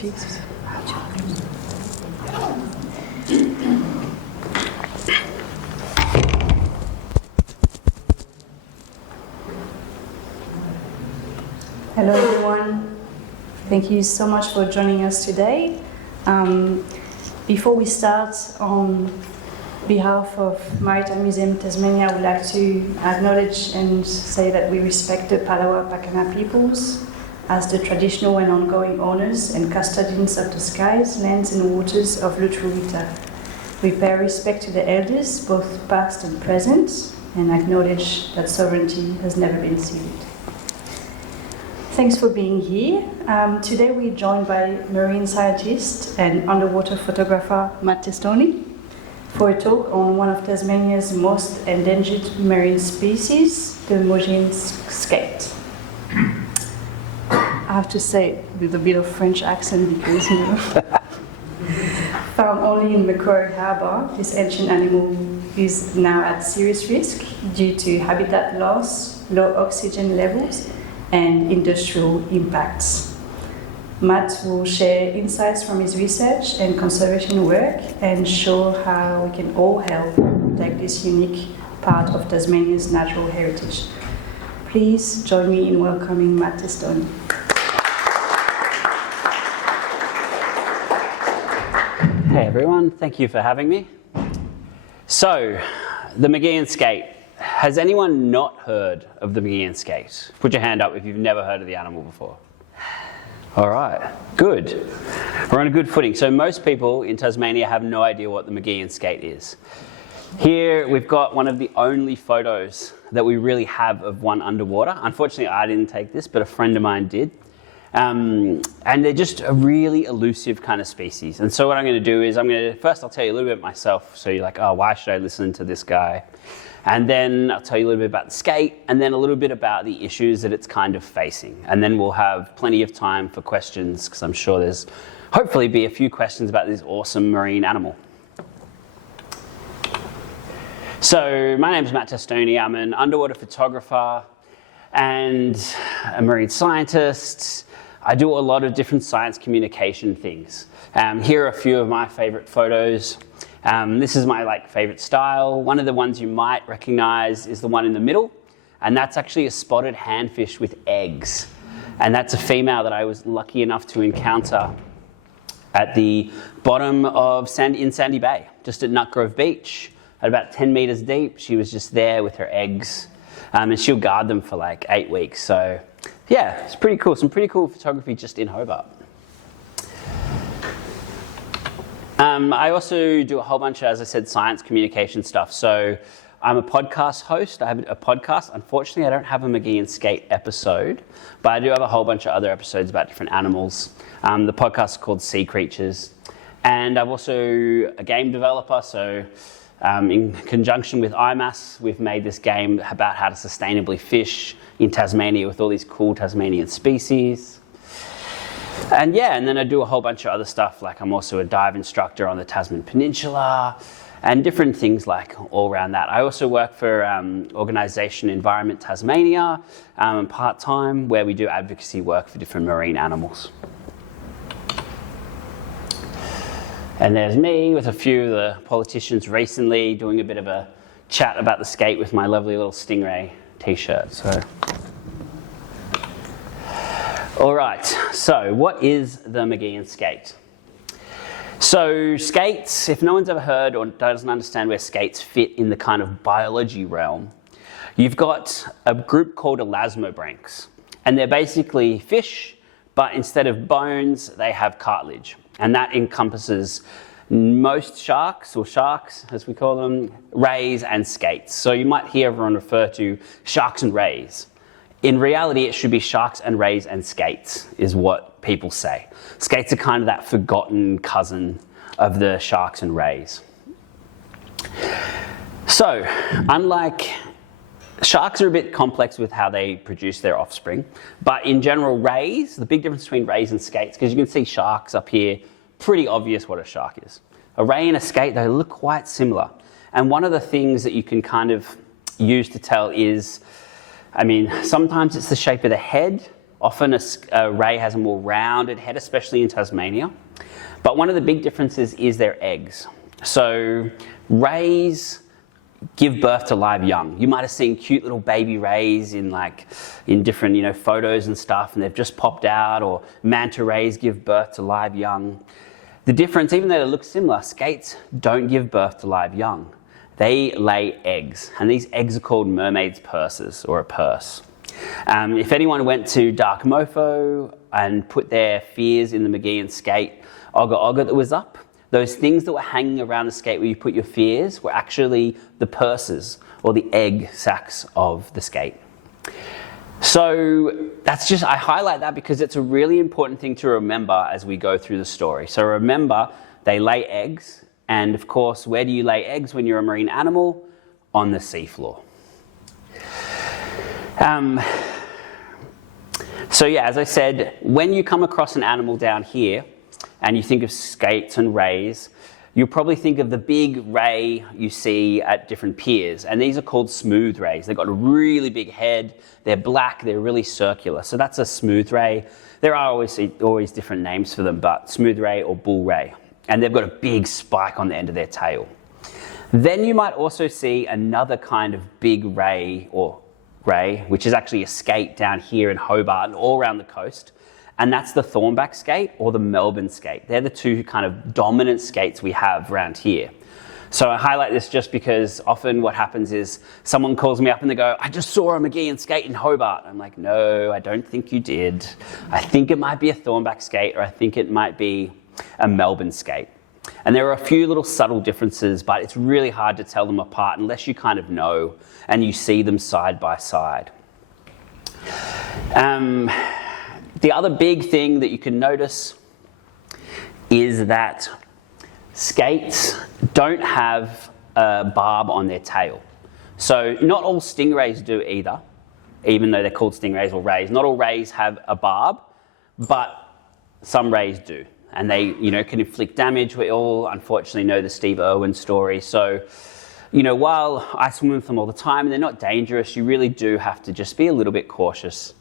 Jesus. Hello everyone. Thank you so much for joining us today. Before we start, on behalf of Maritime Museum Tasmania, I would like to acknowledge and say that we respect the Palawa Pakana peoples as the traditional and ongoing owners and custodians of the skies, lands and waters of Lutruwita. We pay respect to the elders, both past and present, and acknowledge that sovereignty has never been ceded. Thanks for being here. Today we're joined by marine scientist and underwater photographer Matt Testoni for a talk on one of Tasmania's most endangered marine species, the Maugean Skate. I have to say with a bit of French accent because, found only in Macquarie Harbour, this ancient animal is now at serious risk due to habitat loss, low oxygen levels, and industrial impacts. Matt will share insights from his research and conservation work and show how we can all help protect this unique part of Tasmania's natural heritage. Please join me in welcoming Matt Testoni. Hey everyone, thank you for having me. So, the Maugean Skate. Has anyone not heard of the Maugean Skate? Put your hand up if you've never heard of the animal before. All right, good. We're on a good footing. So most people in Tasmania have no idea what the Maugean Skate is. Here we've got one of the only photos that we really have of one underwater. Unfortunately, I didn't take this, but a friend of mine did. And they're just a really elusive kind of species. And so what I'm going to do is I'll tell you a little bit myself, so you're like, oh, why should I listen to this guy? And then I'll tell you a little bit about the skate, and then a little bit about the issues that it's kind of facing. And then we'll have plenty of time for questions, because I'm sure there's hopefully be a few questions about this awesome marine animal. So my name's Matt Testoni. I'm an underwater photographer and a marine scientist. I do a lot of different science communication things. Here are a few of my favorite photos. This is my favorite style. One of the ones you might recognize is the one in the middle, and that's actually a spotted handfish with eggs. And that's a female that I was lucky enough to encounter at the bottom of Sandy Bay, just at Nutgrove Beach, at about 10 meters deep. She was just there with her eggs, and she'll guard them for 8 weeks. So yeah, it's pretty cool. Some pretty cool photography just in Hobart. I also do a whole bunch of, as I said, science communication stuff. So I'm a podcast host. I have a podcast. Unfortunately, I don't have a Maugean Skate episode, but I do have a whole bunch of other episodes about different animals. The podcast is called Sea Creatures. And I'm also a game developer. So in conjunction with IMAS, we've made this game about how to sustainably fish in Tasmania with all these cool Tasmanian species. And then I do a whole bunch of other stuff, I'm also a dive instructor on the Tasman Peninsula and different things all around that. I also work for organisation Environment Tasmania part-time, where we do advocacy work for different marine animals. And there's me with a few of the politicians recently doing a bit of a chat about the skate with my lovely little Stingray t-shirt. So. All right, so what is the Maugean Skate? So skates, if no one's ever heard or doesn't understand where skates fit in the kind of biology realm, you've got a group called elasmobranchs, and they're basically fish, but instead of bones, they have cartilage. And that encompasses most sharks, or sharks as we call them, rays and skates. So you might hear everyone refer to sharks and rays. In reality, it should be sharks and rays and skates, is what people say. Skates are kind of that forgotten cousin of the sharks and rays. So, unlike sharks are a bit complex with how they produce their offspring, but in general, rays, the big difference between rays and skates, because you can see sharks up here, pretty obvious what a shark is. A ray and a skate, they look quite similar. And one of the things that you can kind of use to tell is, sometimes it's the shape of the head, Often a ray has a more rounded head, especially in Tasmania. But one of the big differences is their eggs. So rays give birth to live young. You might have seen cute little baby rays in different photos and stuff, and they've just popped out, or manta rays give birth to live young. The difference, even though they look similar, skates don't give birth to live young. They lay eggs, and these eggs are called mermaid's purses, or a purse. If anyone went to Dark Mofo and put their fears in the Maugean Skate Ogga Ogga that was up, those things that were hanging around the skate where you put your fears were actually the purses, or the egg sacs of the skate. So I highlight that because it's a really important thing to remember as we go through the story. So remember, they lay eggs, and of course, where do you lay eggs when you're a marine animal? On the seafloor. So yeah, as I said, when you come across an animal down here, and you think of skates and rays, you'll probably think of the big ray you see at different piers, and these are called smooth rays. They've got a really big head, they're black, they're really circular, so that's a smooth ray. There are always different names for them, but smooth ray or bull ray, and they've got a big spike on the end of their tail. Then you might also see another kind of big ray, which is actually a skate down here in Hobart and all around the coast. And that's the thornback skate or the Melbourne skate. They're the two kind of dominant skates we have around here. So I highlight this just because often what happens is someone calls me up and they go, I just saw a Maugean skate in Hobart. I'm like, no, I don't think you did. I think it might be a thornback skate, or I think it might be a Melbourne skate. And there are a few little subtle differences, but it's really hard to tell them apart unless you kind of know and you see them side by side. The other big thing that you can notice is that skates don't have a barb on their tail. So not all stingrays do either, even though they're called stingrays or rays. Not all rays have a barb, but some rays do. And they can inflict damage. We all unfortunately know the Steve Irwin story. So while I swim with them all the time and they're not dangerous, you really do have to just be a little bit cautious.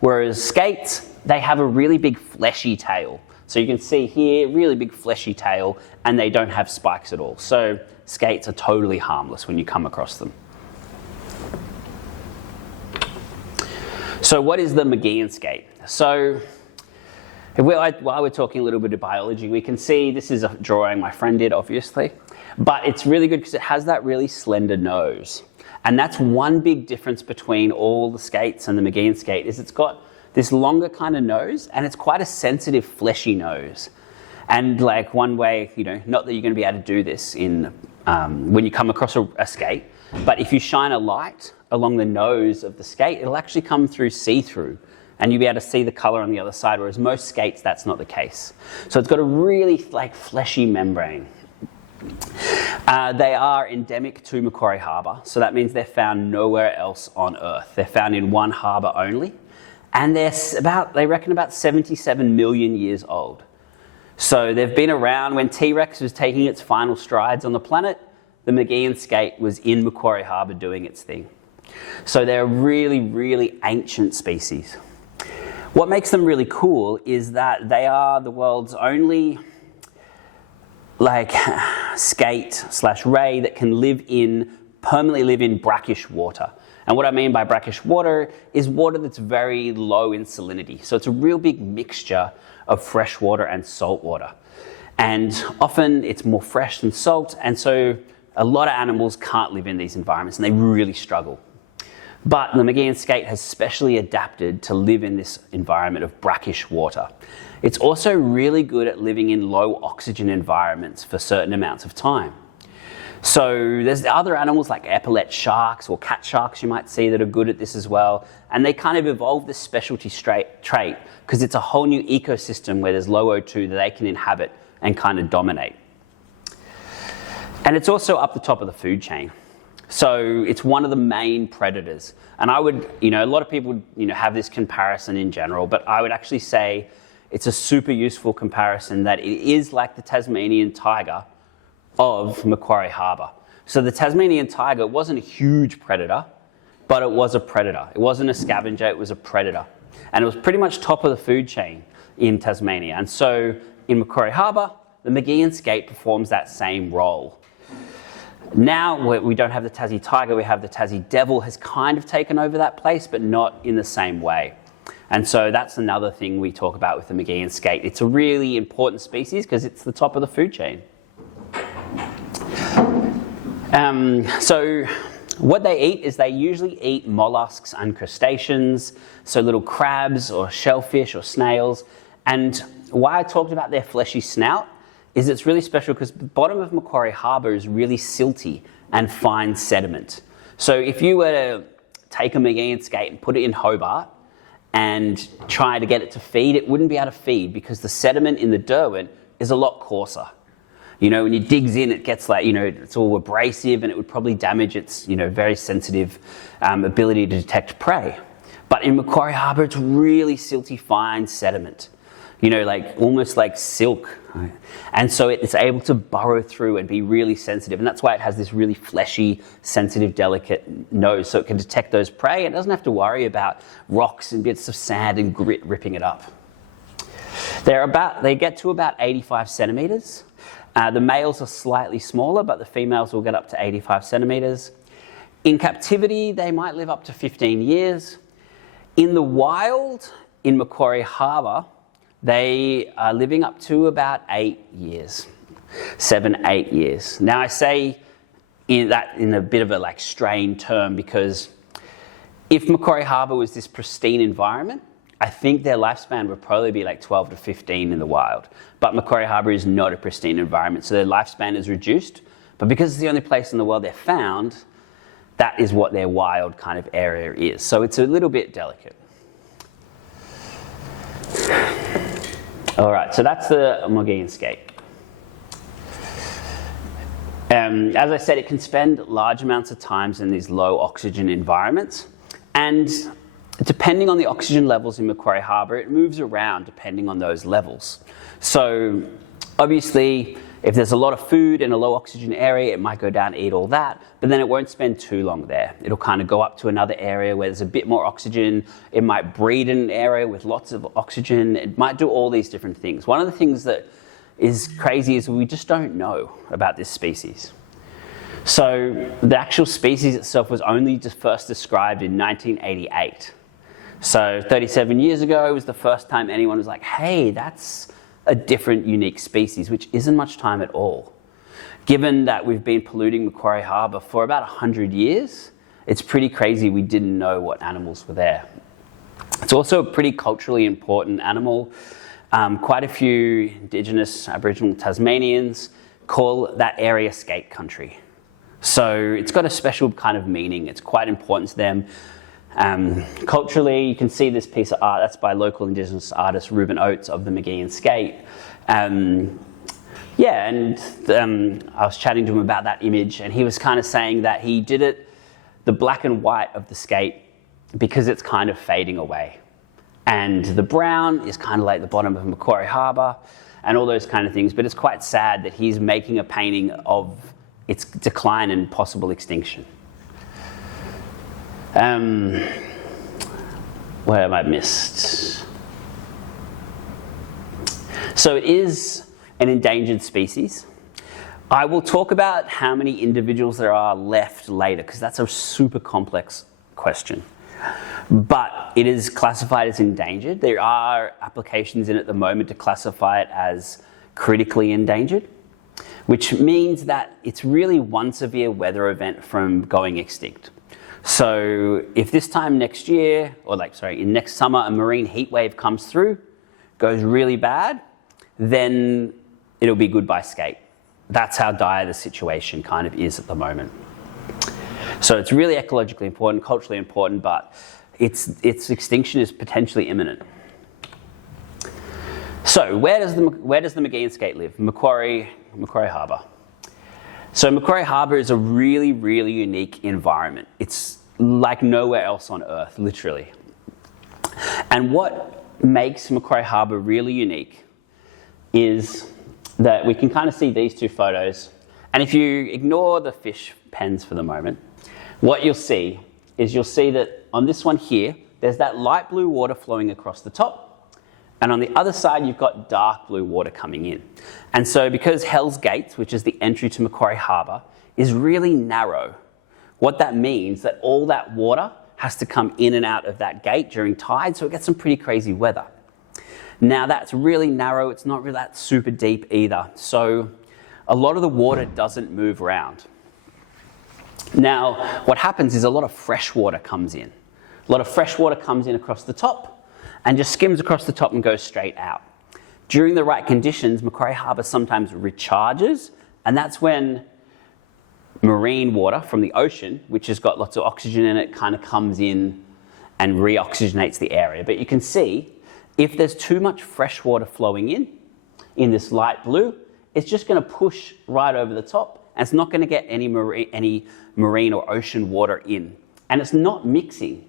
Whereas skates, they have a really big fleshy tail. So you can see here, really big fleshy tail, and they don't have spikes at all. So skates are totally harmless when you come across them. So what is the Maugean skate? So while we're talking a little bit of biology, we can see this is a drawing my friend did, obviously. But it's really good because it has that really slender nose. And that's one big difference between all the skates and the Maugean skate, is it's got this longer kind of nose, and it's quite a sensitive, fleshy nose. And like one way, not that you're going to be able to do this when you come across a skate, but if you shine a light along the nose of the skate, it'll actually come through see-through, and you'll be able to see the color on the other side, whereas most skates, that's not the case. So it's got a really fleshy membrane. They are endemic to Macquarie Harbour, so that means they're found nowhere else on Earth. They're found in one harbour only, and they reckon about 77 million years old. So they've been around when T-Rex was taking its final strides on the planet. The Maugean skate was in Macquarie Harbour doing its thing. So they're a really, really ancient species. What makes them really cool is that they are the world's only skate/ray that can permanently live in brackish water. And what I mean by brackish water is water that's very low in salinity. So it's a real big mixture of fresh water and salt water. And often it's more fresh than salt, and so a lot of animals can't live in these environments and they really struggle. But the Maugean skate has specially adapted to live in this environment of brackish water. It's also really good at living in low oxygen environments for certain amounts of time. So there's other animals like epaulet sharks or cat sharks you might see that are good at this as well. And they kind of evolved this specialty trait because it's a whole new ecosystem where there's low O2 that they can inhabit and kind of dominate. And it's also up the top of the food chain. So it's one of the main predators. And I would, a lot of people, have this comparison in general, but I would actually say it's a super useful comparison that it is like the Tasmanian tiger of Macquarie Harbour. So the Tasmanian tiger wasn't a huge predator, but it was a predator. It wasn't a scavenger, it was a predator. And it was pretty much top of the food chain in Tasmania. And so in Macquarie Harbour, the Maugean Skate performs that same role. Now we don't have the Tassie tiger, we have the Tassie devil has kind of taken over that place, but not in the same way. And so that's another thing we talk about with the Maugean skate. It's a really important species because it's the top of the food chain. So what they eat is they usually eat mollusks and crustaceans, so little crabs or shellfish or snails. And why I talked about their fleshy snout is it's really special because the bottom of Macquarie Harbour is really silty and fine sediment. So if you were to take a Maugean skate and put it in Hobart and try to get it to feed, it wouldn't be able to feed because the sediment in the Derwent is a lot coarser. You know, when it digs in, it gets like, you know, it's all abrasive and it would probably damage its, you know, very sensitive ability to detect prey. But in Macquarie Harbour, it's really silty, fine sediment. You know, like almost like silk. Right? And so it's able to burrow through and be really sensitive. And that's why it has this really fleshy, sensitive, delicate nose. So it can detect those prey and it doesn't have to worry about rocks and bits of sand and grit ripping it up. They get to about 85 centimetres. The males are slightly smaller, but the females will get up to 85 centimetres. In captivity, they might live up to 15 years. In the wild, in Macquarie Harbour, they are living up to about 8 years, 7, 8 years. Now I say in a bit of a like strained term because if Macquarie Harbour was this pristine environment, I think their lifespan would probably be like 12 to 15 in the wild. But Macquarie Harbour is not a pristine environment, so their lifespan is reduced. But because it's the only place in the world they're found, that is what their wild kind of area is. So it's a little bit delicate. All right, so that's the Maugean skate. As I said, it can spend large amounts of times in these low oxygen environments. And depending on the oxygen levels in Macquarie Harbour, it moves around depending on those levels. So obviously, if there's a lot of food in a low oxygen area, it might go down and eat all that, but then it won't spend too long there. It'll kind of go up to another area where there's a bit more oxygen. It might breed in an area with lots of oxygen. It might do all these different things. One of the things that is crazy is we just don't know about this species. So the actual species itself was only first described in 1988. So 37 years ago, it was the first time anyone was like, hey, that's a different, unique species, which isn't much time at all. Given that we've been polluting Macquarie Harbour for about 100 years, it's pretty crazy we didn't know what animals were there. It's also a pretty culturally important animal. Quite a few Indigenous Aboriginal Tasmanians call that area skate country. So it's got a special kind of meaning. It's quite important to them. Culturally, you can see this piece of art. That's by local Indigenous artist Reuben Oates of the Maugean skate. I was chatting to him about that image, and he was kind of saying that he did it, the black and white of the skate, because it's kind of fading away. And the brown is kind of like the bottom of Macquarie Harbour and all those kind of things. But it's quite sad that he's making a painting of its decline and possible extinction. What have I missed? So it is an endangered species. I will talk about how many individuals there are left later, because that's a super complex question. But it is classified as endangered. There are applications in at the moment to classify it as critically endangered, which means that it's really one severe weather event from going extinct. So if this time next year, in next summer, a marine heat wave comes through, goes really bad, then it'll be goodbye skate. That's how dire the situation kind of is at the moment. So it's really ecologically important, culturally important, but its extinction is potentially imminent. So where does the Maugean skate live? Macquarie Harbour. So Macquarie Harbour is a really, really unique environment. It's like nowhere else on Earth, literally. And what makes Macquarie Harbour really unique is that we can kind of see these two photos. And if you ignore the fish pens for the moment, what you'll see is that on this one here, there's that light blue water flowing across the top, and on the other side, you've got dark blue water coming in. And so because Hell's Gates, which is the entry to Macquarie Harbour, is really narrow, what that means that all that water has to come in and out of that gate during tide, so it gets some pretty crazy weather. Now that's really narrow, it's not really that super deep either, so a lot of the water doesn't move around. Now, what happens is a lot of fresh water comes in. A lot of fresh water comes in across the top and just skims across the top and goes straight out. During the right conditions, Macquarie Harbour sometimes recharges, and that's when marine water from the ocean, which has got lots of oxygen in it, kind of comes in and re-oxygenates the area. But you can see, if there's too much fresh water flowing in this light blue, it's just going to push right over the top, and it's not going to get any marine or ocean water in. And it's not mixing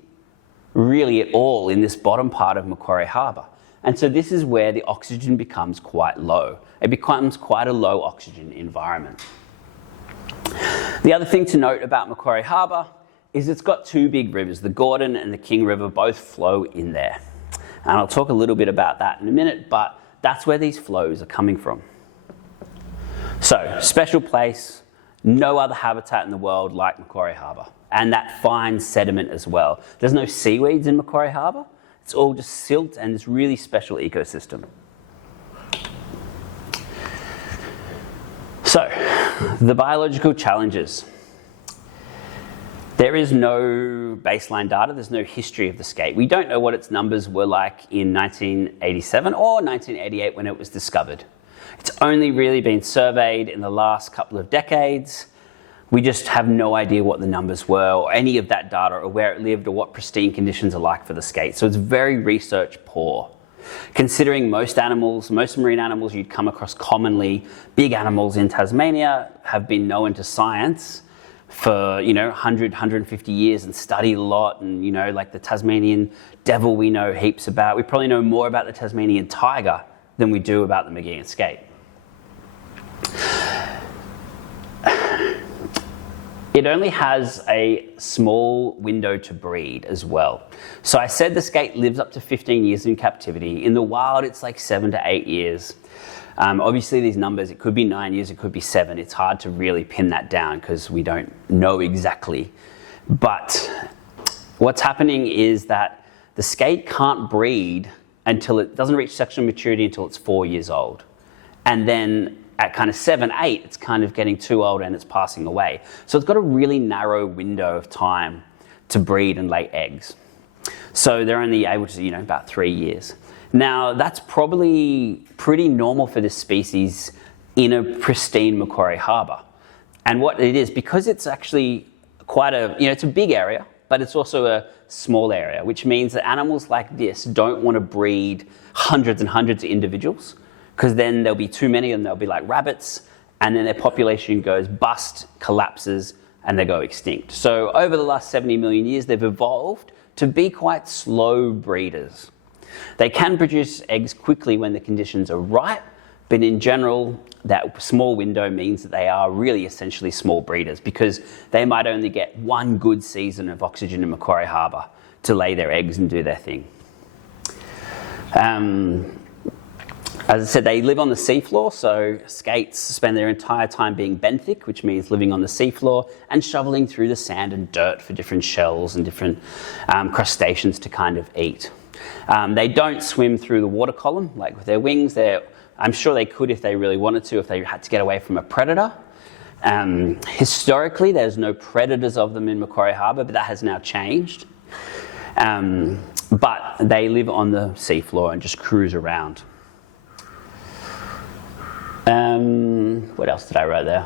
really at all in this bottom part of Macquarie Harbour. And so this is where the oxygen becomes quite low. It becomes quite a low oxygen environment. The other thing to note about Macquarie Harbour is it's got two big rivers, the Gordon and the King River, both flow in there. And I'll talk a little bit about that in a minute, but that's where these flows are coming from. So, special place, no other habitat in the world like Macquarie Harbour. And that fine sediment as well. There's no seaweeds in Macquarie Harbour. It's all just silt and this really special ecosystem. So, the biological challenges. There is no baseline data, there's no history of the skate. We don't know what its numbers were like in 1987 or 1988 when it was discovered. It's only really been surveyed in the last couple of decades. We just have no idea what the numbers were or any of that data or where it lived or what pristine conditions are like for the skate. So it's very research poor. Considering most animals, most marine animals you'd come across commonly, big animals in Tasmania have been known to science for 100, 150 years and studied a lot, and like the Tasmanian devil we know heaps about. We probably know more about the Tasmanian tiger than we do about the Maugean skate. It only has a small window to breed as well. So I said the skate lives up to 15 years in captivity. In the wild, it's like 7 to 8 years. Obviously, these numbers, it could be 9 years, it could be 7. It's hard to really pin that down because we don't know exactly. But what's happening is that the skate can't breed until it doesn't reach sexual maturity until it's 4 years old. And then at kind of 7, 8, it's kind of getting too old and it's passing away. So it's got a really narrow window of time to breed and lay eggs. So they're only able to, about 3 years. Now, that's probably pretty normal for this species in a pristine Macquarie Harbour. And what it is, because it's actually quite it's a big area, but it's also a small area, which means that animals like this don't want to breed hundreds and hundreds of individuals, because then there'll be too many and they'll be like rabbits, and then their population goes bust, collapses, and they go extinct. So over the last 70 million years, they've evolved to be quite slow breeders. They can produce eggs quickly when the conditions are right, but in general, that small window means that they are really essentially small breeders because they might only get one good season of oxygen in Macquarie Harbour to lay their eggs and do their thing. As I said, they live on the seafloor, so skates spend their entire time being benthic, which means living on the seafloor and shoveling through the sand and dirt for different shells and different crustaceans to kind of eat. They don't swim through the water column, like with their wings. I'm sure they could if they really wanted to, if they had to get away from a predator. Historically, there's no predators of them in Macquarie Harbour, but that has now changed. But they live on the seafloor and just cruise around. What else did I write there?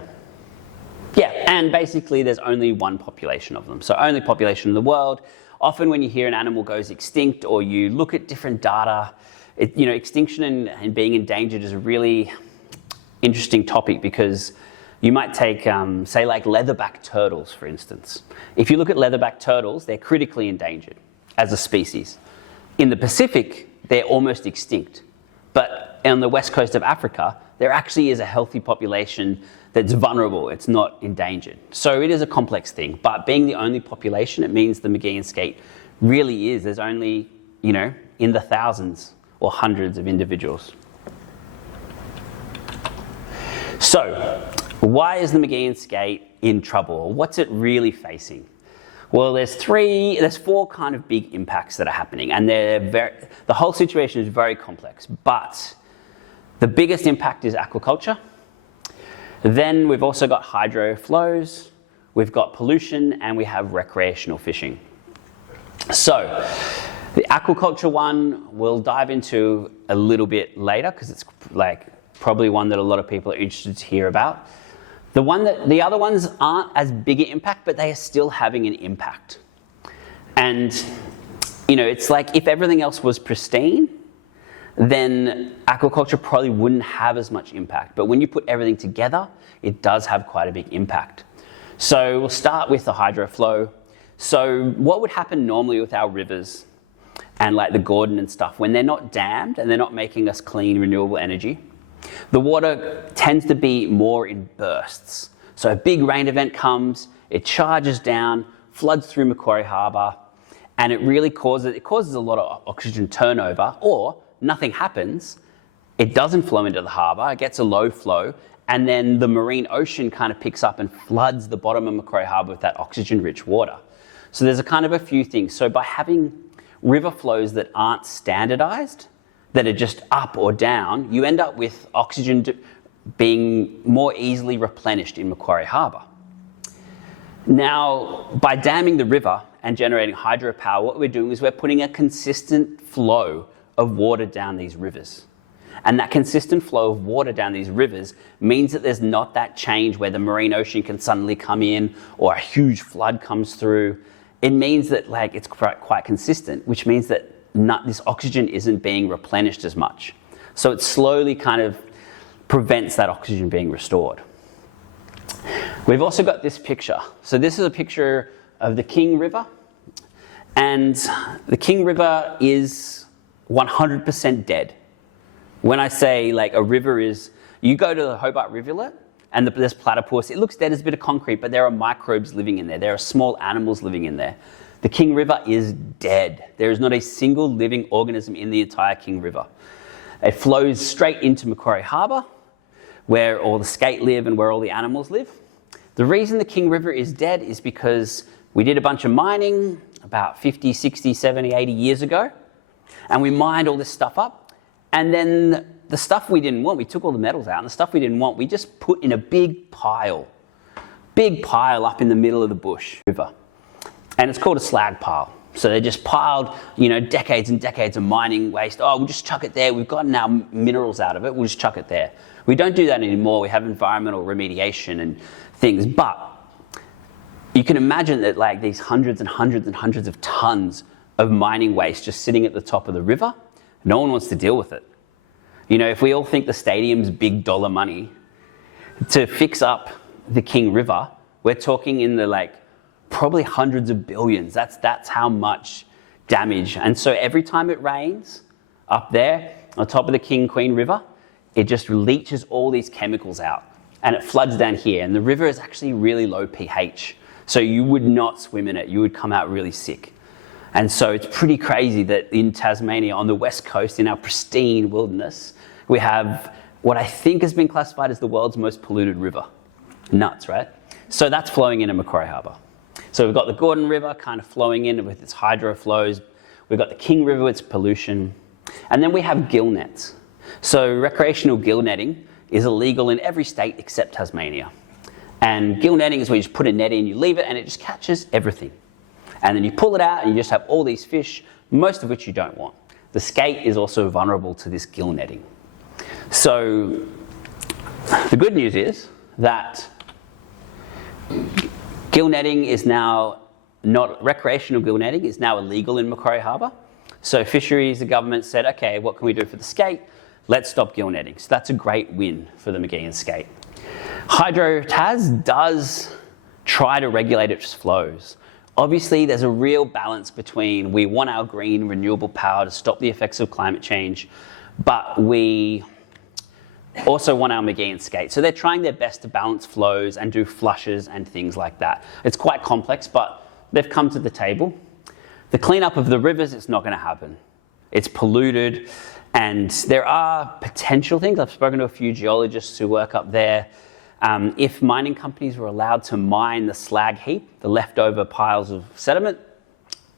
Yeah, and basically there's only one population of them. So only population in the world. Often when you hear an animal goes extinct or you look at different data, extinction and being endangered is a really interesting topic because you might take, say like leatherback turtles, for instance. If you look at leatherback turtles, they're critically endangered as a species. In the Pacific, they're almost extinct. But on the west coast of Africa, there actually is a healthy population that's vulnerable. It's not endangered. So it is a complex thing. But being the only population, it means the Maugean skate really is. There's only, in the thousands or hundreds of individuals. So, why is the Maugean Skate in trouble? What's it really facing? Well, there's four kind of big impacts that are happening, and the whole situation is very complex. But the biggest impact is aquaculture. Then we've also got hydro flows, we've got pollution, and we have recreational fishing. So, the aquaculture one we'll dive into a little bit later because it's probably one that a lot of people are interested to hear about. The other ones aren't as big an impact, but they are still having an impact. And, it's like if everything else was pristine, then aquaculture probably wouldn't have as much impact. But when you put everything together, it does have quite a big impact. So we'll start with the hydro flow. So what would happen normally with our rivers and like the Gordon and stuff, when they're not dammed and they're not making us clean, renewable energy, the water tends to be more in bursts. So a big rain event comes, it charges down, floods through Macquarie Harbour, and it really causes a lot of oxygen turnover, or nothing happens, it doesn't flow into the harbour, it gets a low flow, and then the marine ocean kind of picks up and floods the bottom of Macquarie Harbour with that oxygen-rich water. So there's a few things. So by having river flows that aren't standardised, that are just up or down, you end up with oxygen being more easily replenished in Macquarie Harbour. Now, by damming the river and generating hydropower, what we're doing is we're putting a consistent flow of water down these rivers. And that consistent flow of water down these rivers means that there's not that change where the marine ocean can suddenly come in or a huge flood comes through. It means that it's quite consistent, which means that this oxygen isn't being replenished as much. So it slowly kind of prevents that oxygen being restored. We've also got this picture. So this is a picture of the King River. And the King River is 100% dead. When I say a river is, you go to the Hobart Rivulet and there's platypus, it looks dead as a bit of concrete, but there are microbes living in there. There are small animals living in there. The King River is dead. There is not a single living organism in the entire King River. It flows straight into Macquarie Harbour, where all the skate live and where all the animals live. The reason the King River is dead is because we did a bunch of mining about 50, 60, 70, 80 years ago, and we mined all this stuff up, and then the stuff we didn't want, we took all the metals out, and the stuff we didn't want, we just put in a big pile up in the middle of the bush river. And it's called a slag pile. So they just piled, decades and decades of mining waste. Oh, we'll just chuck it there. We've gotten our minerals out of it. We'll just chuck it there. We don't do that anymore. We have environmental remediation and things. But you can imagine that these hundreds and hundreds and hundreds of tons of mining waste just sitting at the top of the river, no one wants to deal with it. If we all think the stadium's big dollar money, to fix up the King River, we're talking in the probably hundreds of billions. That's how much damage. And so every time it rains up there on top of the King Queen River, it just leaches all these chemicals out and it floods down here. And the river is actually really low pH. So you would not swim in it. You would come out really sick. And so it's pretty crazy that in Tasmania, on the west coast, in our pristine wilderness, we have what I think has been classified as the world's most polluted river. Nuts, right? So that's flowing into Macquarie Harbour. So we've got the Gordon River kind of flowing in with its hydro flows. We've got the King River with its pollution. And then we have gill nets. So recreational gill netting is illegal in every state except Tasmania. And gill netting is where you just put a net in, you leave it, and it just catches everything. And then you pull it out and you just have all these fish, most of which you don't want. The skate is also vulnerable to this gill netting. So the good news is that gill netting is now recreational gill netting is now illegal in Macquarie Harbour. So fisheries, the government said, okay, what can we do for the skate? Let's stop gill netting. So that's a great win for the Maugean Skate. Hydro Tas does try to regulate its flows. Obviously, there's a real balance between we want our green renewable power to stop the effects of climate change, but we also want our Maugean Skate. So they're trying their best to balance flows and do flushes and things like that. It's quite complex, but they've come to the table. The cleanup of the rivers, it's not going to happen. It's polluted, and there are potential things. I've spoken to a few geologists who work up there. If mining companies were allowed to mine the slag heap, the leftover piles of sediment,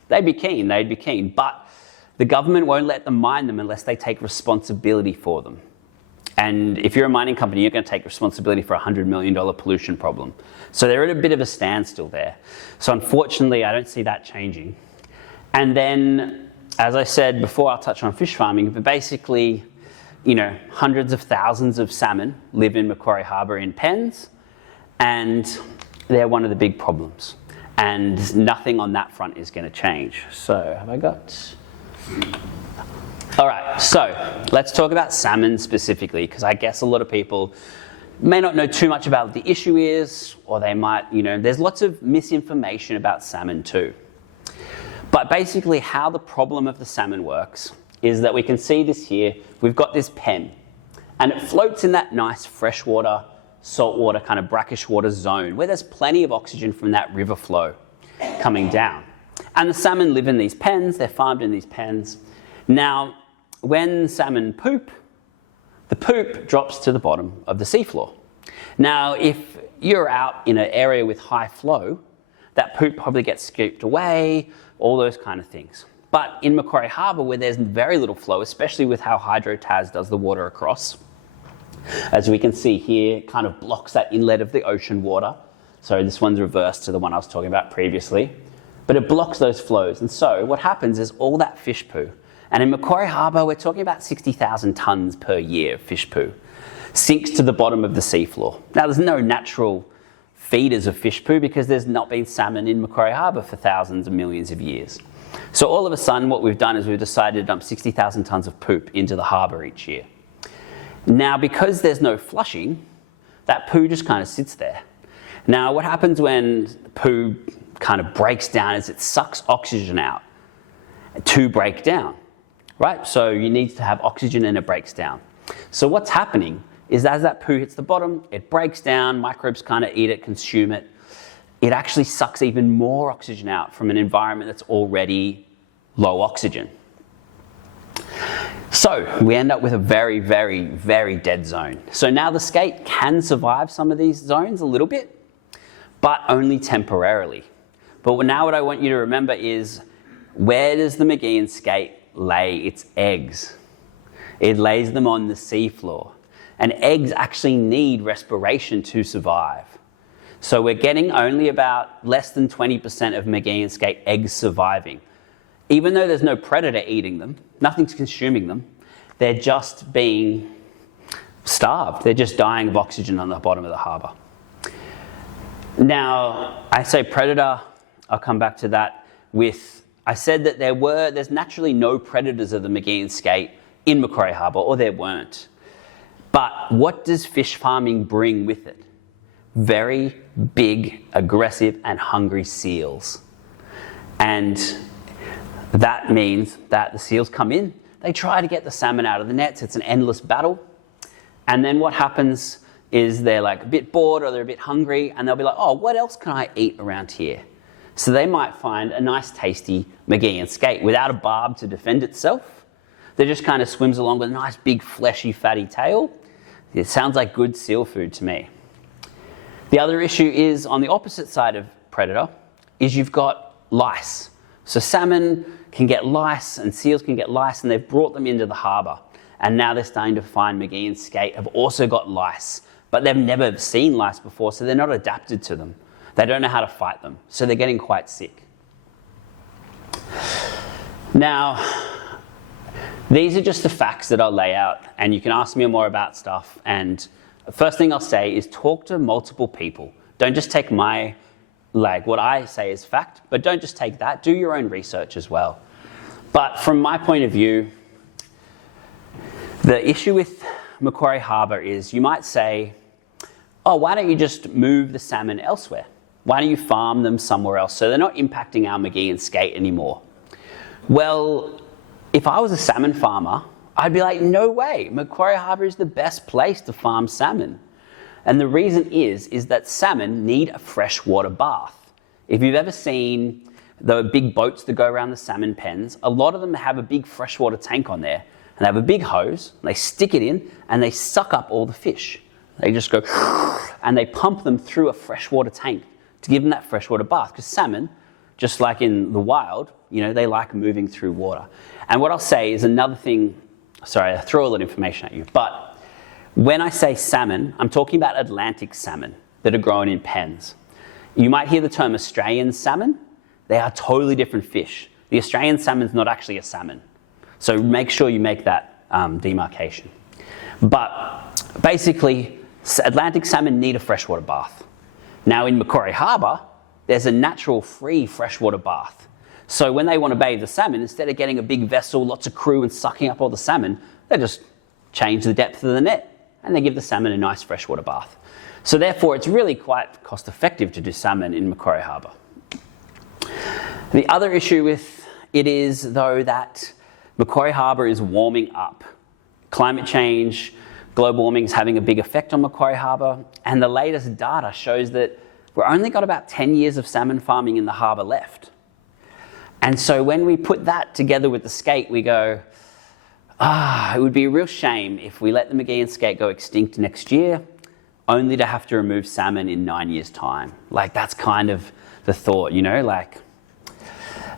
they'd be keen. But the government won't let them mine them unless they take responsibility for them. And if you're a mining company, you're going to take responsibility for a $100 million pollution problem. So they're at a bit of a standstill there. So unfortunately, I don't see that changing. And then, as I said before, I'll touch on fish farming, but basically, hundreds of thousands of salmon live in Macquarie Harbour in pens, and they're one of the big problems. And nothing on that front is going to change. So have I got... All right, so let's talk about salmon specifically, because I guess a lot of people may not know too much about what the issue is, or they might, there's lots of misinformation about salmon too. But basically how the problem of the salmon works is that we can see this here. We've got this pen, and it floats in that nice freshwater, saltwater, kind of brackish water zone where there's plenty of oxygen from that river flow coming down. And the salmon live in these pens, they're farmed in these pens. Now, when salmon poop, the poop drops to the bottom of the seafloor. Now, if you're out in an area with high flow, that poop probably gets scooped away, all those kind of things. But in Macquarie Harbour, where there's very little flow, especially with how Hydro-Tas does the water across, as we can see here, it kind of blocks that inlet of the ocean water. So this one's reversed to the one I was talking about previously. But it blocks those flows. And so what happens is all that fish poo, and in Macquarie Harbour, we're talking about 60,000 tonnes per year of fish poo, sinks to the bottom of the seafloor. Now, there's no natural feeders of fish poo because there's not been salmon in Macquarie Harbour for thousands and millions of years. So all of a sudden, what we've done is we've decided to dump 60,000 tonnes of poop into the harbour each year. Now, because there's no flushing, that poo just kind of sits there. Now, what happens when poo kind of breaks down is it sucks oxygen out to break down. Right? So you need to have oxygen and it breaks down. So what's happening is as that poo hits the bottom, it breaks down, microbes kind of eat it, consume it. It actually sucks even more oxygen out from an environment that's already low oxygen. So we end up with a very, very, very dead zone. So now the skate can survive some of these zones a little bit, but only temporarily. But now what I want you to remember is, where does the Maugean skate lay its eggs? It lays them on the seafloor. And eggs actually need respiration to survive. So we're getting only about less than 20% of Maugean skate eggs surviving. Even though there's no predator eating them, nothing's consuming them, they're just being starved. They're just dying of oxygen on the bottom of the harbour. Now, I say predator, I'll come back to that with, I said that there's naturally no predators of the Maugean skate in Macquarie Harbour, or there weren't. But what does fish farming bring with it? Very big, aggressive, and hungry seals. And that means that the seals come in, they try to get the salmon out of the nets, it's an endless battle. And then what happens is they're like a bit bored or they're a bit hungry, and they'll be like, oh, what else can I eat around here? So they might find a nice tasty Maugean skate without a barb to defend itself. That just kind of swims along with a nice big fleshy fatty tail. It sounds like good seal food to me. The other issue is on the opposite side of predator is you've got lice. So salmon can get lice and seals can get lice, and they've brought them into the harbour. And now they're starting to find Maugean skate have also got lice, but they've never seen lice before, so they're not adapted to them. They don't know how to fight them, so they're getting quite sick. Now, these are just the facts that I'll lay out, and you can ask me more about stuff. And the first thing I'll say is talk to multiple people. Don't just take what I say is fact, but don't just take that. Do your own research as well. But from my point of view, the issue with Macquarie Harbour is you might say, oh, why don't you just move the salmon elsewhere? Why don't you farm them somewhere else so they're not impacting our Maugean skate anymore? Well, if I was a salmon farmer, I'd be like, no way, Macquarie Harbour is the best place to farm salmon. And the reason is that salmon need a freshwater bath. If you've ever seen the big boats that go around the salmon pens, a lot of them have a big freshwater tank on there, and they have a big hose, and they stick it in, and they suck up all the fish. They just go, and they pump them through a freshwater tank to give them that freshwater bath, because salmon, just like in the wild, they like moving through water. And what I'll say is another thing, sorry, I throw a lot of information at you, but when I say salmon, I'm talking about Atlantic salmon that are grown in pens. You might hear the term Australian salmon. They are totally different fish. The Australian salmon is not actually a salmon. So make sure you make that demarcation. But basically, Atlantic salmon need a freshwater bath. Now in Macquarie Harbour, there's a natural free freshwater bath. So when they want to bathe the salmon, instead of getting a big vessel, lots of crew and sucking up all the salmon, they just change the depth of the net and they give the salmon a nice freshwater bath. So therefore, it's really quite cost effective to do salmon in Macquarie Harbour. The other issue with it is, though, that Macquarie Harbour is warming up. Climate change, global warming is having a big effect on Macquarie Harbour, and the latest data shows that we've only got about 10 years of salmon farming in the harbour left. And so when we put that together with the skate, we go, it would be a real shame if we let the Maugean skate go extinct next year, only to have to remove salmon in 9 years' time. Like, that's kind of the thought,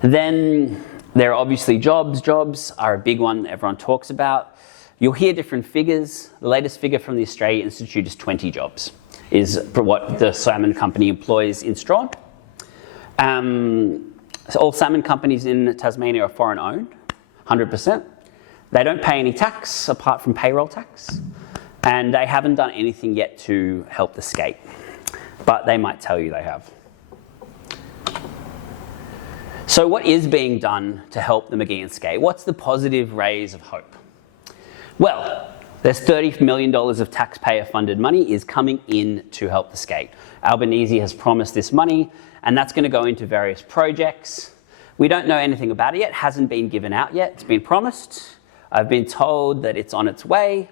Then there are obviously jobs. Jobs are a big one that everyone talks about. You'll hear different figures. The latest figure from the Australia Institute is 20 jobs, is what the salmon company employs in Strawn. So all salmon companies in Tasmania are foreign owned, 100%. They don't pay any tax apart from payroll tax, and they haven't done anything yet to help the skate, but they might tell you they have. So what is being done to help the Maugean skate? What's the positive rays of hope? Well, there's $30 million of taxpayer-funded money is coming in to help the skate. Albanese has promised this money, and that's going to go into various projects. We don't know anything about it yet. It hasn't been given out yet. It's been promised. I've been told that it's on its way,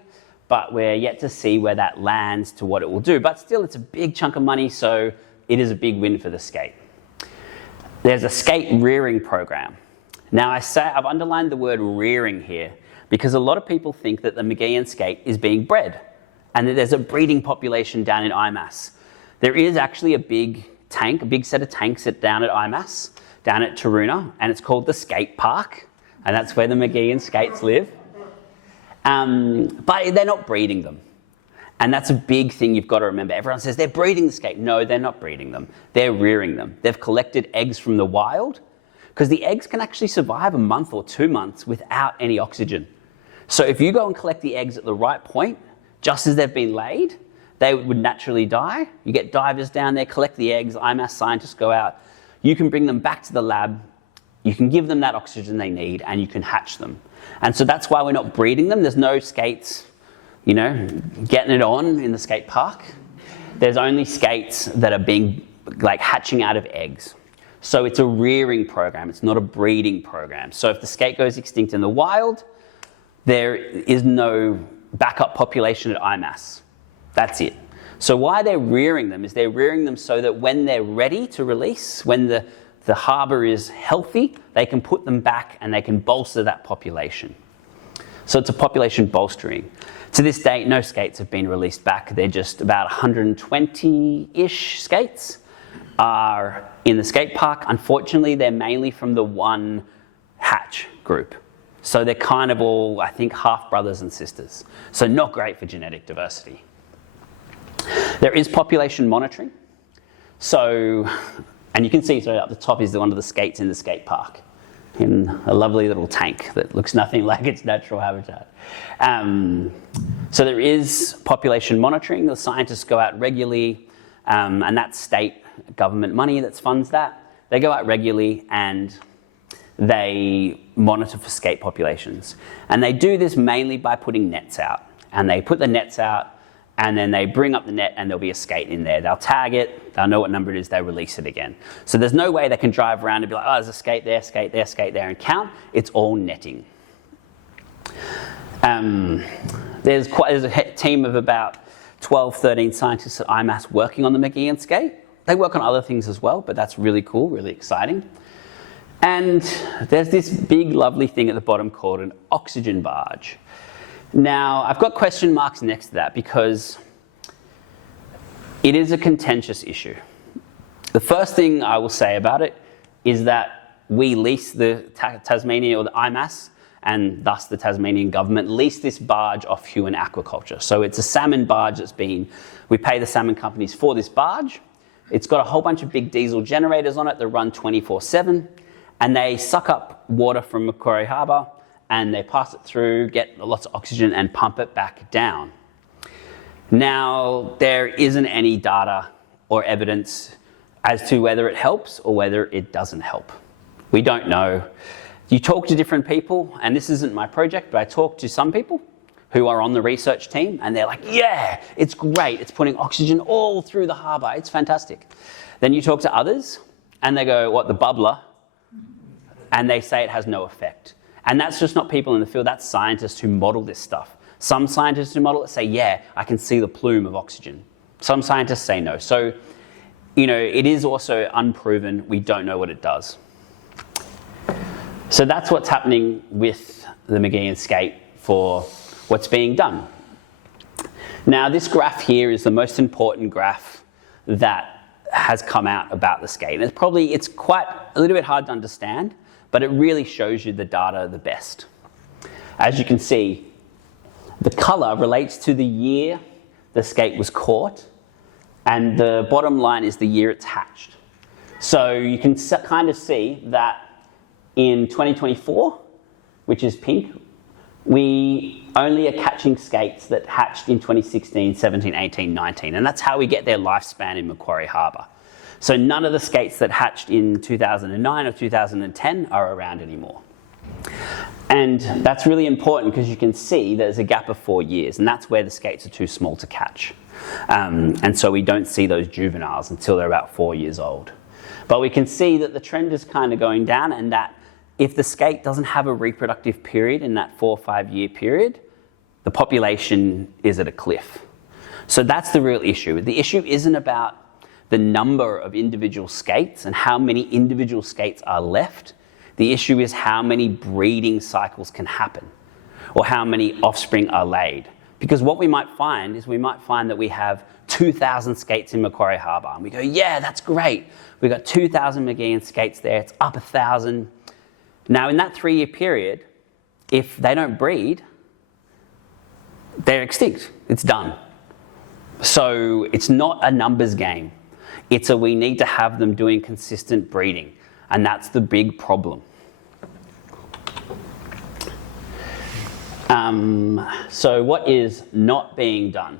but we're yet to see where that lands to what it will do. But still, it's a big chunk of money, so it is a big win for the skate. There's a skate rearing program. Now, I've underlined the word rearing here because a lot of people think that the Maugean skate is being bred and that there's a breeding population down in IMAS. There is actually a big set of tanks down at IMAS, down at Taroona, and it's called the skate park, and that's where the Maugean skates live. But they're not breeding them. And that's a big thing you've got to remember. Everyone says they're breeding the skate. No, they're not breeding them. They're rearing them. They've collected eggs from the wild because the eggs can actually survive a month or 2 months without any oxygen. So if you go and collect the eggs at the right point, just as they've been laid, they would naturally die. You get divers down there, collect the eggs, IMAS scientists go out. You can bring them back to the lab. You can give them that oxygen they need and you can hatch them. And so that's why we're not breeding them. There's no skates getting it on in the skate park. There's only skates that are being hatching out of eggs. So it's a rearing program. It's not a breeding program. So if the skate goes extinct in the wild, there is no backup population at IMAS. That's it. So why they're rearing them is they're rearing them so that when they're ready to release, when the harbour is healthy, they can put them back and they can bolster that population. So it's a population bolstering. To this date, no skates have been released back. They're just about 120-ish skates are in the skate park. Unfortunately, they're mainly from the one hatch group. So they're kind of all, I think, half brothers and sisters. So not great for genetic diversity. There is population monitoring. So, and you can see, so up the top is one of the skates in the skate park in a lovely little tank that looks nothing like its natural habitat. So there is population monitoring. The scientists go out regularly, and that's state government money that funds that. They go out regularly and they monitor for skate populations. And they do this mainly by putting nets out. And they put the nets out, and then they bring up the net and there'll be a skate in there. They'll tag it, they'll know what number it is, they release it again. So there's no way they can drive around and be like, oh, there's a skate there, skate there, skate there, and count. It's all netting. There's a team of about 12, 13 scientists at IMAS working on the Maugean skate. They work on other things as well, but that's really cool, really exciting. And there's this big lovely thing at the bottom called an oxygen barge. Now, I've got question marks next to that because it is a contentious issue. The first thing I will say about it is that we lease the Tasmania, or the IMAS, and thus the Tasmanian government lease this barge off Huon Aquaculture. So it's a salmon barge we pay the salmon companies for this barge. It's got a whole bunch of big diesel generators on it that run 24/7, and they suck up water from Macquarie Harbour and they pass it through, get lots of oxygen and pump it back down. Now, there isn't any data or evidence as to whether it helps or whether it doesn't help. We don't know. You talk to different people, and this isn't my project, but I talk to some people who are on the research team, and they're like, yeah, it's great. It's putting oxygen all through the harbour. It's fantastic. Then you talk to others, and they go, what, the bubbler? And they say it has no effect. And that's just not people in the field. That's scientists who model this stuff. Some scientists who model it say, yeah, I can see the plume of oxygen. Some scientists say no. So, it is also unproven. We don't know what it does. So that's what's happening with the Maugean Skate for what's being done. Now, this graph here is the most important graph that has come out about the skate. And it's quite a little bit hard to understand, but it really shows you the data the best. As you can see, the colour relates to the year the skate was caught, and the bottom line is the year it's hatched. So you can kind of see that in 2024, which is pink, we only are catching skates that hatched in 2016, 17, 18, 19, and that's how we get their lifespan in Macquarie Harbour. So none of the skates that hatched in 2009 or 2010 are around anymore. And that's really important because you can see there's a gap of 4 years, and that's where the skates are too small to catch. And so we don't see those juveniles until they're about 4 years old. But we can see that the trend is kind of going down, and that if the skate doesn't have a reproductive period in that 4 or 5 year period, the population is at a cliff. So that's the real issue. The issue isn't about the number of individual skates and how many individual skates are left. The issue is how many breeding cycles can happen, or how many offspring are laid. Because what we might find is that we have 2,000 skates in Macquarie Harbour, and we go, yeah, that's great. We've got 2,000 Maugean skates there, it's up 1,000. Now, in that 3 year period, if they don't breed, they're extinct. It's done. So it's not a numbers game. We need to have them doing consistent breeding, and that's the big problem. So what is not being done?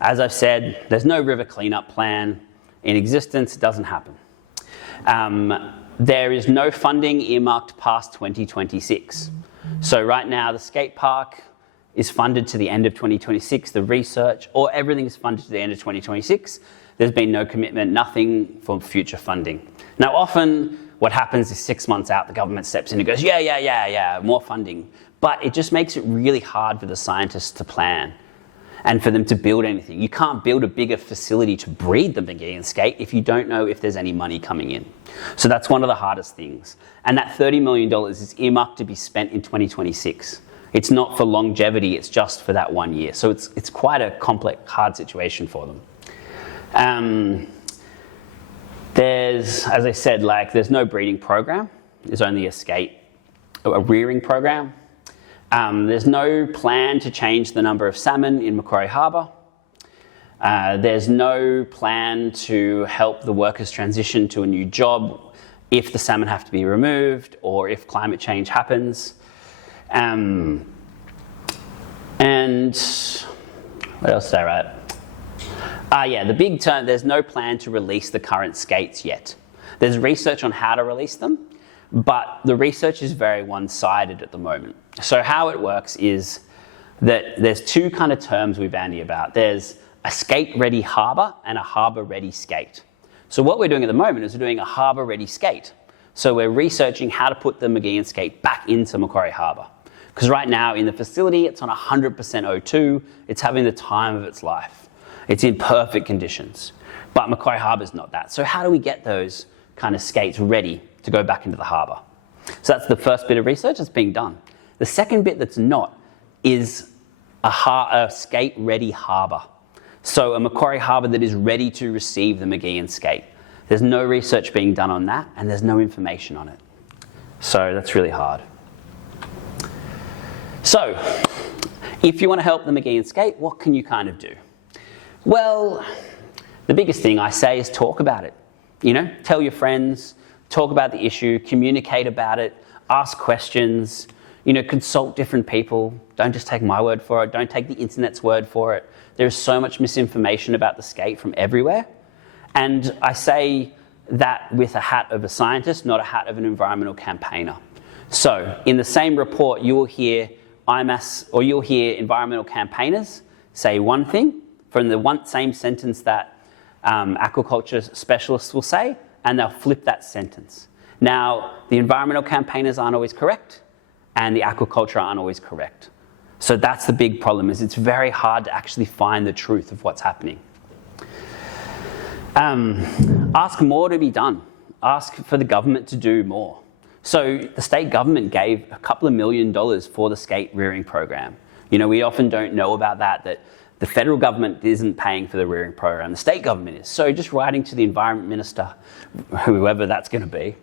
As I've said, there's no river cleanup plan in existence. It doesn't happen. There is no funding earmarked past 2026. So right now, the skate park is funded to the end of 2026, the research, or everything is funded to the end of 2026. There's been no commitment, nothing for future funding. Now, often what happens is 6 months out, the government steps in and goes, yeah, more funding. But it just makes it really hard for the scientists to plan and for them to build anything. You can't build a bigger facility to breed the Maugean skate if you don't know if there's any money coming in. So that's one of the hardest things. And that $30 million is earmarked to be spent in 2026. It's not for longevity, it's just for that 1 year. So it's quite a complex, hard situation for them. As I said, there's no breeding program. There's only a rearing program. There's no plan to change the number of salmon in Macquarie Harbour. There's no plan to help the workers transition to a new job if the salmon have to be removed or if climate change happens. And what else did I write? The big term, there's no plan to release the current skates yet. There's research on how to release them, but the research is very one-sided at the moment. So how it works is that there's two kind of terms we bandy about. There's a skate-ready harbour and a harbour-ready skate. So what we're doing at the moment is we're doing a harbour-ready skate. So we're researching how to put the Maugean skate back into Macquarie Harbour. Because right now in the facility, it's on 100% O2. It's having the time of its life. It's in perfect conditions. But Macquarie Harbour is not that. So how do we get those kind of skates ready to go back into the harbour. So that's the first bit of research that's being done. The second bit that's not is a skate-ready harbour. So a Macquarie Harbour that is ready to receive the Maugean Skate. There's no research being done on that, and there's no information on it. So that's really hard. So, if you want to help the Maugean Skate, what can you kind of do? Well, the biggest thing I say is talk about it. You know, tell your friends, talk about the issue, communicate about it, ask questions, you know, consult different people. Don't just take my word for it. Don't take the internet's word for it. There's so much misinformation about the skate from everywhere. And I say that with a hat of a scientist, not a hat of an environmental campaigner. So in the same report, you will hear you'll hear environmental campaigners say one thing from the same sentence that aquaculture specialists will say, and they'll flip that sentence. Now, the environmental campaigners aren't always correct, and the aquaculture aren't always correct. So that's the big problem, is it's very hard to actually find the truth of what's happening. Ask more to be done. Ask for the government to do more. So the state government gave a couple of $1 million for the skate rearing program. You know, we often don't know about that the federal government isn't paying for the rearing program, the state government is. So just writing to the environment minister, whoever that's going to be,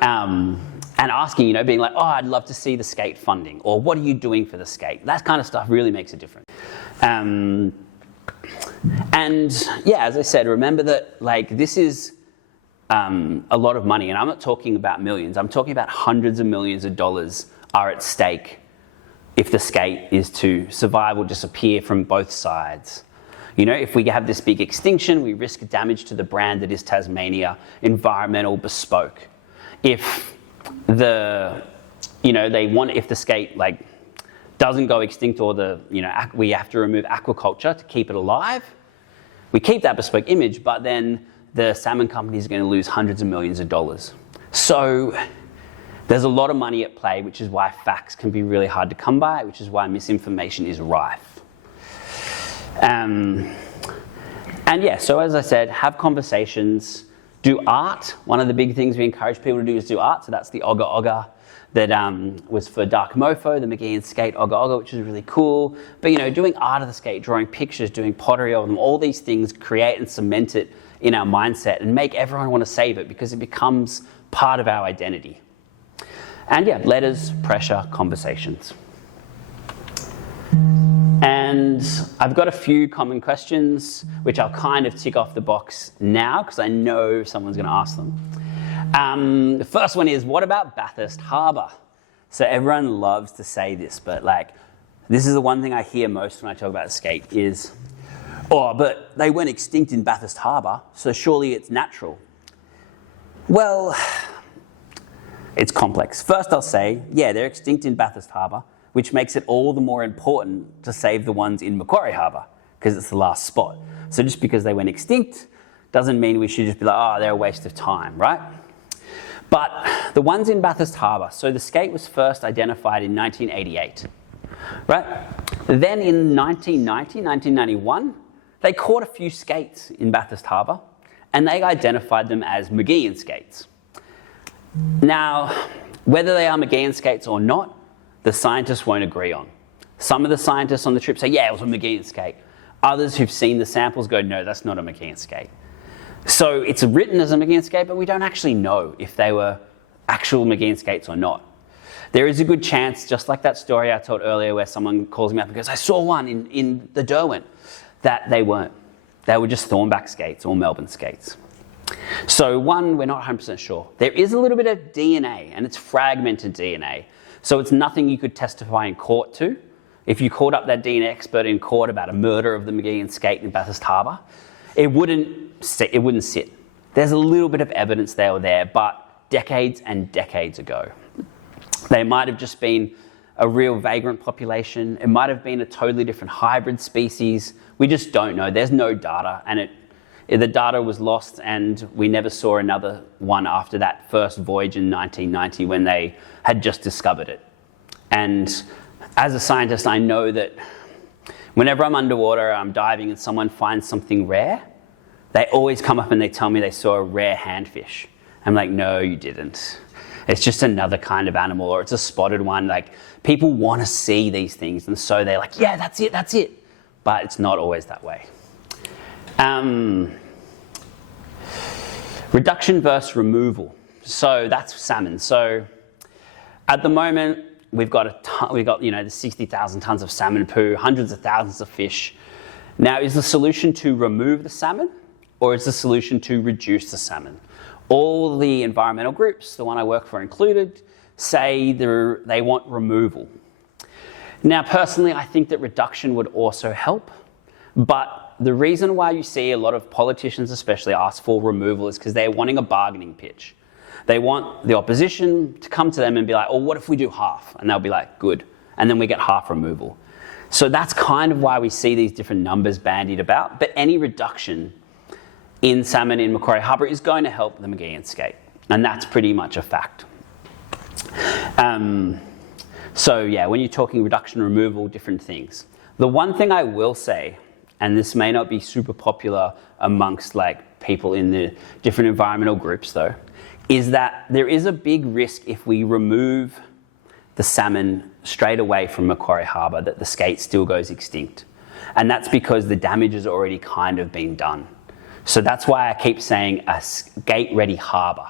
and asking, you know, being like, oh, I'd love to see the skate funding, or what are you doing for the skate? That kind of stuff really makes a difference. And yeah, as I said, remember that like this is a lot of money, and I'm not talking about millions, I'm talking about hundreds of millions of dollars are at stake if the skate is to survive or disappear from both sides. You know, if we have this big extinction, we risk damage to the brand that is Tasmania, environmental, bespoke. If if the skate like doesn't go extinct, or we have to remove aquaculture to keep it alive, we keep that bespoke image, but then the salmon company is going to lose hundreds of millions of dollars. So there's a lot of money at play, which is why facts can be really hard to come by, which is why misinformation is rife. And yeah, so as I said, have conversations, do art. One of the big things we encourage people to do is do art. So that's the Ogga Ogga that was for Dark Mofo, the Maugean Skate Ogga Ogga, which is really cool. But you know, doing art of the skate, drawing pictures, doing pottery of them, all these things create and cement it in our mindset and make everyone want to save it, because it becomes part of our identity. And yeah, letters, pressure, conversations. And I've got a few common questions, which I'll kind of tick off the box now, because I know someone's going to ask them. The first one is, what about Bathurst Harbour? So everyone loves to say this, but like, this is the one thing I hear most when I talk about the skate is, oh, but they went extinct in Bathurst Harbour, so surely it's natural. Well, it's complex. First I'll say, yeah, they're extinct in Bathurst Harbour, which makes it all the more important to save the ones in Macquarie Harbour, because it's the last spot. So just because they went extinct doesn't mean we should just be like, oh, they're a waste of time, right? But the ones in Bathurst Harbour, so the skate was first identified in 1988, right? Then in 1991, they caught a few skates in Bathurst Harbour, and they identified them as Maugean skates. Now, whether they are Maugean skates or not, the scientists won't agree on. Some of the scientists on the trip say, yeah, it was a Maugean skate. Others who've seen the samples go, no, that's not a Maugean skate. So it's written as a Maugean skate, but we don't actually know if they were actual Maugean skates or not. There is a good chance, just like that story I told earlier where someone calls me up and goes, I saw one in the Derwent, that they weren't. They were just Thornback skates or Melbourne skates. So one, we're not 100% sure. There is a little bit of DNA, and it's fragmented DNA. So it's nothing you could testify in court to. If you called up that DNA expert in court about a murder of the Maugean skate in Bathurst Harbour, it wouldn't sit. There's a little bit of evidence there or there, but decades and decades ago. They might have just been a real vagrant population. It might have been a totally different hybrid species. We just don't know. There's no data, and the data was lost, and we never saw another one after that first voyage in 1990 when they had just discovered it. And as a scientist, I know that whenever I'm underwater, I'm diving and someone finds something rare, they always come up and they tell me they saw a rare handfish. I'm like, no, you didn't. It's just another kind of animal, or it's a spotted one. Like, people want to see these things, and so they're like, yeah, that's it. But it's not always that way. Reduction versus removal. So that's salmon. So at the moment, we've got the 60,000 tons of salmon poo, hundreds of thousands of fish. Now, is the solution to remove the salmon, or is the solution to reduce the salmon? All the environmental groups, the one I work for included, say they want removal. Now, personally, I think that reduction would also help, but the reason why you see a lot of politicians especially ask for removal is because they're wanting a bargaining pitch. They want the opposition to come to them and be like, oh, what if we do half? And they'll be like, good. And then we get half removal. So that's kind of why we see these different numbers bandied about. But any reduction in salmon in Macquarie Harbour is going to help the Maugean Skate. And that's pretty much a fact. So yeah, when you're talking reduction, removal, different things. The one thing I will say, and this may not be super popular amongst like people in the different environmental groups though, is that there is a big risk if we remove the salmon straight away from Macquarie Harbour that the skate still goes extinct. And that's because the damage has already kind of been done. So that's why I keep saying a skate-ready harbour.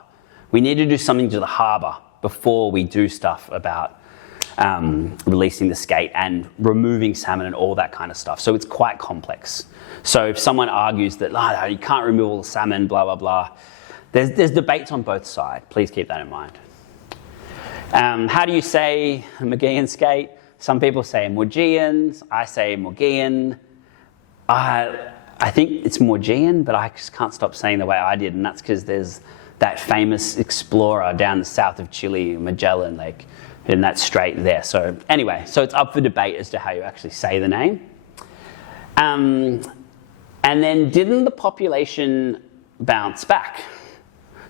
We need to do something to the harbour before we do stuff about releasing the skate and removing salmon and all that kind of stuff. So it's quite complex. So if someone argues that you can't remove all the salmon, blah, blah, blah, there's debates on both sides. Please keep that in mind. How do you say Maugean Skate? Some people say Maugeans. I say Maugean. I think it's Maugean, but I just can't stop saying the way I did, and that's because there's that famous explorer down the south of Chile, Magellan, like in that strait there. So anyway, so it's up for debate as to how you actually say the name. And then didn't the population bounce back?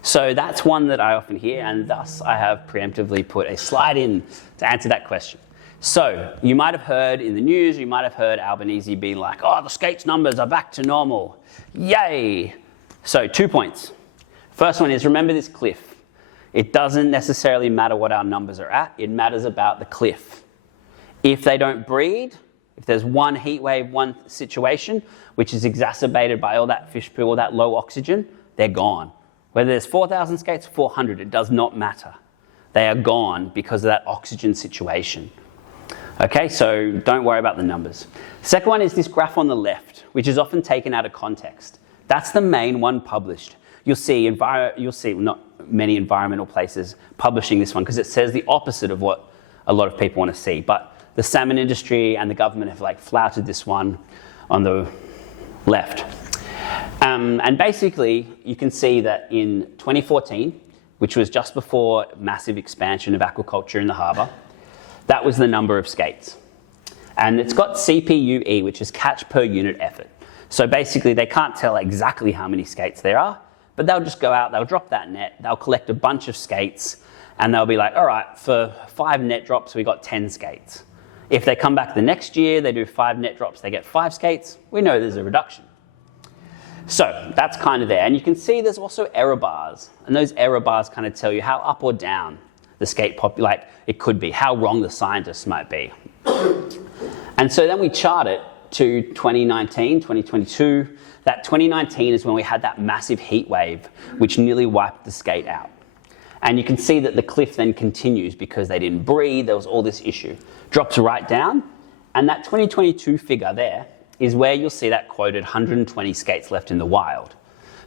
So that's one that I often hear, and thus I have preemptively put a slide in to answer that question. So you might have heard in the news, you might have heard Albanese being like, oh, the skate's numbers are back to normal. Yay! So 2 points. First one is, remember this cliff. It doesn't necessarily matter what our numbers are at, it matters about the cliff. If they don't breed, if there's one heat wave, one situation, which is exacerbated by all that fish poo, all that low oxygen, they're gone. Whether there's 4,000 skates, 400, it does not matter. They are gone because of that oxygen situation. Okay, so don't worry about the numbers. Second one is this graph on the left, which is often taken out of context. That's the main one published. You'll see not many environmental places publishing this one because it says the opposite of what a lot of people want to see. But the salmon industry and the government have like flouted this one on the left. And basically, you can see that in 2014, which was just before massive expansion of aquaculture in the harbour, that was the number of skates. And it's got CPUE, which is catch per unit effort. So basically, they can't tell exactly how many skates there are, but they'll just go out, they'll drop that net, they'll collect a bunch of skates, and they'll be like, all right, for 5 net drops, we got 10 skates. If they come back the next year, they do 5 net drops, they get 5 skates, we know there's a reduction. So that's kind of there. And you can see there's also error bars. And those error bars kind of tell you how up or down the skate it could be, how wrong the scientists might be. And so then we chart it to 2019, 2022. That 2019 is when we had that massive heat wave, which nearly wiped the skate out. And you can see that the cliff then continues because they didn't breathe, there was all this issue. Drops right down, and that 2022 figure there is where you'll see that quoted 120 skates left in the wild.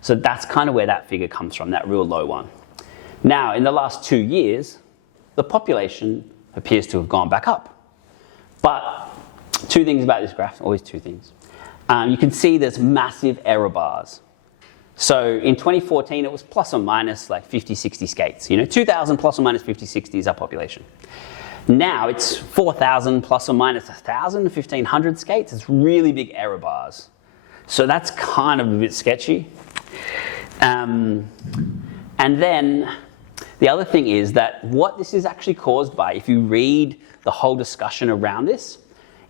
So that's kind of where that figure comes from, that real low one. Now, in the last 2 years, the population appears to have gone back up. But 2 things about this graph, always 2 things. You can see there's massive error bars. So in 2014, it was plus or minus like 50, 60 skates. 2,000 plus or minus 50, 60 is our population. Now it's 4,000 plus or minus 1,000, 1,500 skates. It's really big error bars. So that's kind of a bit sketchy. And then the other thing is that what this is actually caused by, if you read the whole discussion around this,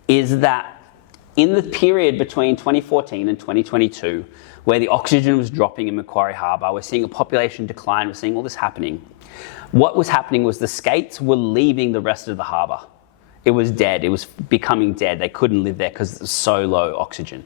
is that in the period between 2014 and 2022, where the oxygen was dropping in Macquarie Harbour, we're seeing a population decline, we're seeing all this happening. What was happening was the skates were leaving the rest of the harbour. It was dead, it was becoming dead. They couldn't live there because it was so low oxygen.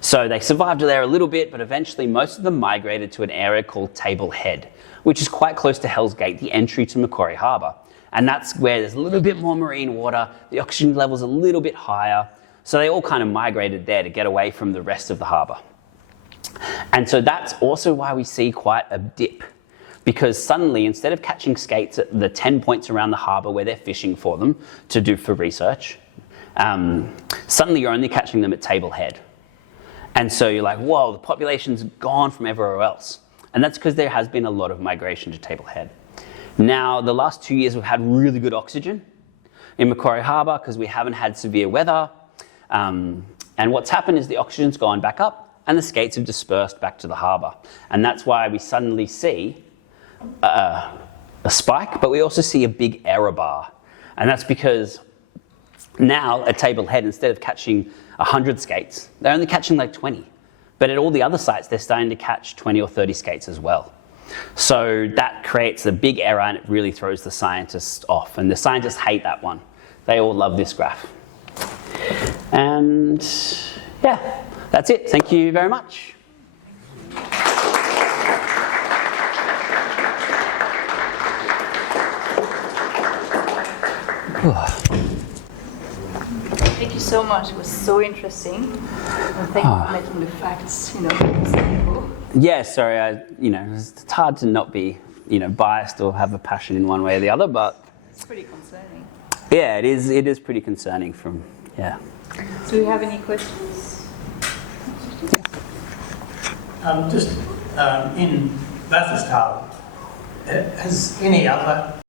So they survived there a little bit, but eventually most of them migrated to an area called Table Head, which is quite close to Hell's Gate, the entry to Macquarie Harbour. And that's where there's a little bit more marine water, the oxygen level's a little bit higher, so they all kind of migrated there to get away from the rest of the harbour. And so that's also why we see quite a dip, because suddenly, instead of catching skates at the 10 points around the harbour where they're fishing for them to do for research, suddenly you're only catching them at Table Head. And so you're like, whoa, the population's gone from everywhere else. And that's because there has been a lot of migration to Table Head. Now, the last 2 years we've had really good oxygen in Macquarie Harbour because we haven't had severe weather. And what's happened is the oxygen's gone back up and the skates have dispersed back to the harbour. And that's why we suddenly see a spike, but we also see a big error bar. And that's because now at Table Head, instead of catching 100 skates, they're only catching like 20. But at all the other sites, they're starting to catch 20 or 30 skates as well. So that creates a big error and it really throws the scientists off. And the scientists hate that one. They all love this graph. And yeah, that's it. Thank you very much. Thank you so much. It was so interesting. And thank you for making the facts, simple. Yeah, sorry. It's hard to not be, biased or have a passion in one way or the other, but It's pretty concerning. yeah, it is. It is pretty concerning. Do you have any questions? In Bathurst Harbour, has any other